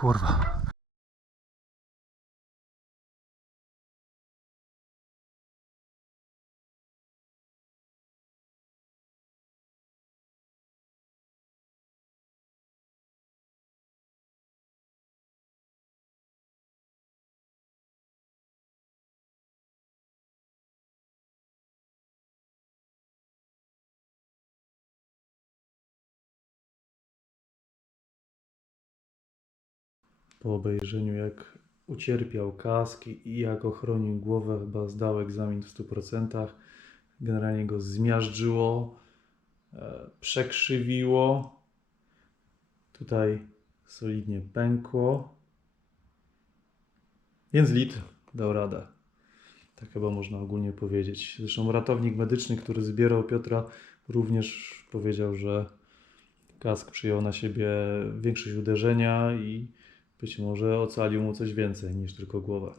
kurwa. Po obejrzeniu, jak ucierpiał kask i jak ochronił głowę, chyba zdał egzamin w 100%. Generalnie go zmiażdżyło, e, przekrzywiło. Tutaj solidnie pękło. Więc lit dał radę. Tak chyba można ogólnie powiedzieć. Zresztą ratownik medyczny, który zbierał Piotra, również powiedział, że kask przyjął na siebie większość uderzenia i być może ocalił mu coś więcej niż tylko głowę.